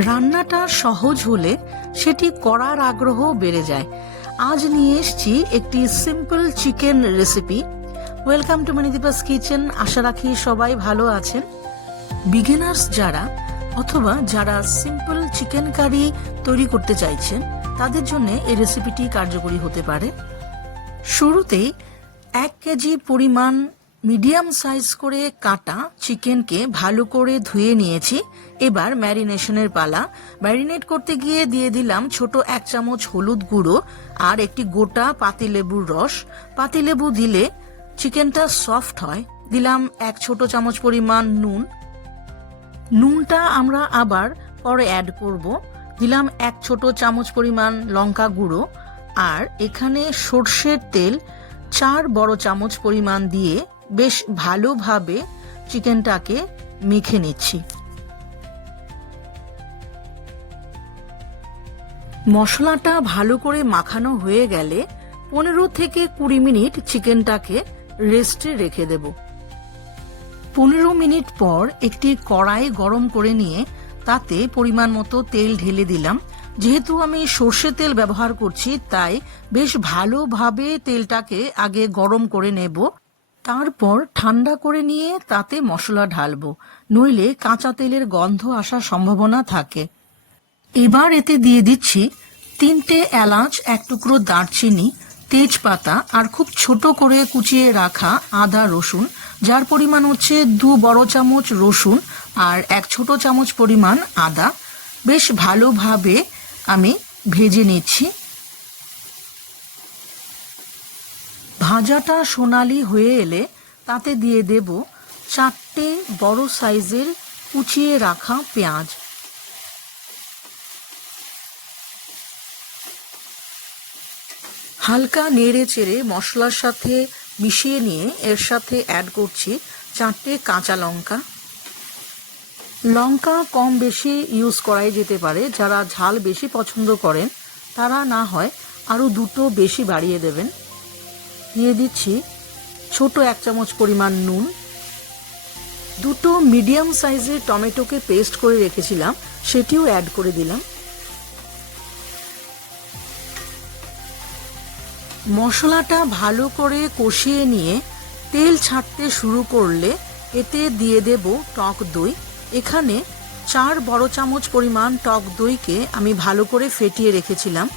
রান্নাটা সহজ হলে সেটি করার আগ্রহ বেড়ে যায়। আজ নিয়ে এসেছি একটি simple chicken recipe. Welcome to Monidipa's kitchen. আশা রাখি সবাই ভালো আছেন। বিগিনার্স যারা অথবা যারা সিম্পল চিকেন কারি তৈরি করতে চাইছেন তাদের জন্য এই রেসিপিটি কার্যকরী হতে পারে। শুরুতেই 1 কেজি পরিমাণ মিডিয়াম সাইজ করে কাটা চিকেনকে ভালো করে ধুয়ে নিয়েছি। এবার ম্যারিনেশনের পালা। ম্যারিনেট করতে গিয়ে দিয়ে দিলাম ছোট 1 চামচ হলুদ গুঁড়ো আর একটি গোটা পাতিলেবুর রস। পাতিলেবু দিলে চিকেনটা সফট হয়। দিলাম 1 ছোট চামচ পরিমাণ নুন। নুনটা আমরা আবার পরে অ্যাড করব। দিলাম 1 ছোট চামচ পরিমাণ লঙ্কা গুঁড়ো আর এখানে সর্ষের তেল 4 বড় চামচ পরিমাণ দিয়ে বেশ ভালোভাবে চিকেনটাকে মেখে নিচ্ছি। মশলাটা ভালো করে মাখানো হয়ে গেলে 15 থেকে 20 মিনিট চিকেনটাকে রেস্টে রেখে দেব। 15 মিনিট পর একটি কড়াই গরম করে নিয়ে তাতে পরিমাণ মতো তেল ঢেলে দিলাম। যেহেতু আমি সর্ষে তেল ব্যবহার করছি তাই বেশ ভালোভাবে তেলটাকে আগে গরম করে নেব, তারপর ঠান্ডা করে নিয়ে তাতে মশলা ঢালবো, নইলে কাঁচা তেলের গন্ধ আসার সম্ভাবনা থাকে। এবার এতে দিয়ে দিচ্ছি 3টে এলাচ, 1 টুকরো দারচিনি, তেজপাতা আর খুব ছোট করে কুচিয়ে রাখা আদা রসুন, যার পরিমাণ হচ্ছে 2 বড় চামচ রসুন আর 1 ছোট চামচ পরিমাণ আদা। বেশ ভালোভাবে আমি ভেজে নিচ্ছি। ভাজাটা সোনালি হয়ে এলে তাতে দিয়ে দেব 4টে বড় সাইজের কুচিয়ে রাখা পেঁয়াজ। হালকা নেড়ে চেড়ে মশলার সাথে মিশিয়ে নিয়ে এর সাথে অ্যাড করছি 4টে কাঁচা লঙ্কা। লঙ্কা কম বেশি ইউজ করাই যেতে পারে। যারা ঝাল বেশি পছন্দ করেন তারা না হয় আরও 2টো বেশি বাড়িয়ে দেবেন। দিয়ে দিচ্ছি ছোট 1 চামচ পরিমাণ নুন। 2টো মিডিয়াম সাইজের টমেটোকে পেস্ট করে রেখেছিলাম, সেটিও অ্যাড করে দিলাম। মশলাটা ভালো করে কষিয়ে নিয়ে তেল ছাড়তে শুরু করলে এতে দিয়ে দেব টক দই। এখানে 4 বড় চামচ পরিমাণ টক দইকে আমি ভালো করে ফেটিয়ে রেখেছিলাম।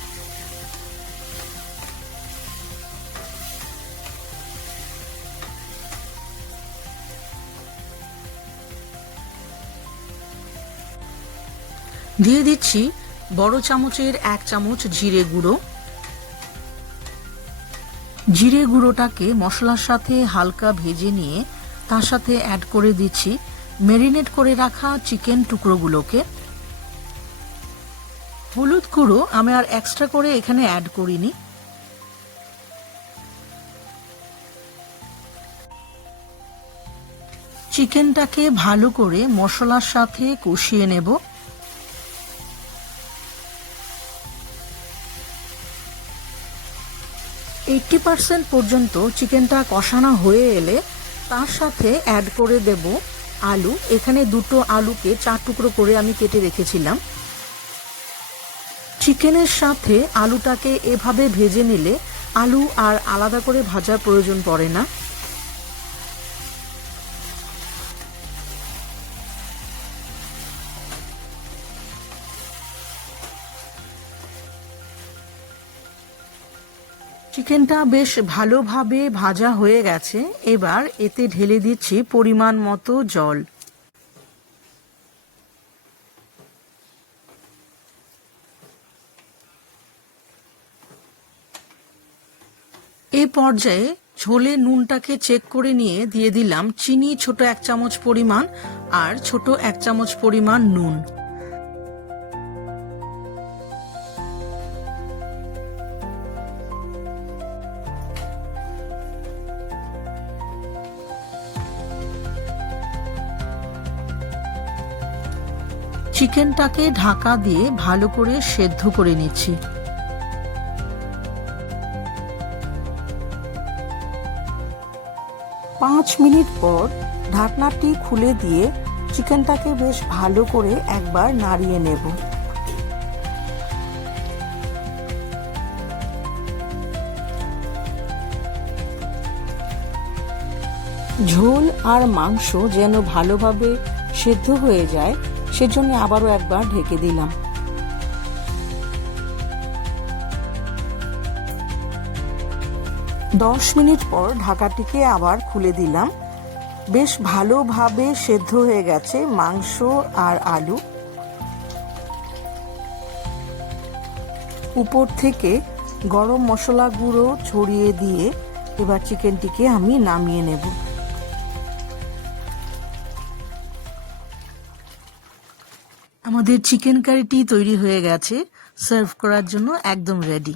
দিয়ে দিচ্ছি বড় চামচের 1 চামচ জিরে গুঁড়ো। জিরে গুঁড়োটাকে মশলার সাথে হালকা ভেজে নিয়ে তার সাথে অ্যাড করে দিচ্ছি ম্যারিনেট করে রাখা চিকেন টুকরোগুলোকে। হলুদ গুঁড়ো আমি আর এক্সট্রা করে এখানে অ্যাড করিনি। চিকেনটাকে ভালো করে মশলার সাথে কষিয়ে নেব। এইট্টি % পর্যন্ত চিকেনটা কষানো হয়ে এলে তার সাথে অ্যাড করে দেব আলু। এখানে 2টো আলুকে 4 টুকরো করে আমি কেটে রেখেছিলাম। চিকেনের সাথে আলুটাকে এভাবে ভেজে নিলে আলু আর আলাদা করে ভাজার প্রয়োজন পড়ে না। চিকেনটা বেশ ভালোভাবে ভাজা হয়ে গেছে। এবার এতে ঢেলে দিচ্ছি পরিমাণ মতো জল। এ পর্যায়ে ঝোলে নুনটাকে চেক করে নিয়ে দিয়ে দিলাম চিনি ছোট 1 চামচ পরিমাণ আর ছোট 1 চামচ পরিমাণ নুন। চিকেনটাকে ঢাকা দিয়ে ভালো করে সেদ্ধ করে নিচ্ছি। 5 মিনিট পর ঢাকনাটি খুলে দিয়ে চিকেনটাকে বেশ ভালো করে একবার নাড়িয়ে নেব। ঝোল আর মাংস যেন ভালোভাবে সেদ্ধ হয়ে যায় সেজন্য আবারও একবার ঢেকে দিলাম। দশ মিনিট পর ঢাকাটিকে আবার খুলে দিলাম। বেশ ভালোভাবে সেদ্ধ হয়ে গেছে মাংস আর আলু। উপর থেকে গরম মশলা গুঁড়ো ছড়িয়ে দিয়ে এবার চিকেনটিকে আমি নামিয়ে নেব। আমাদের চিকেন কারিটি তৈরি হয়ে গেছে, সার্ভ করার জন্য একদম রেডি।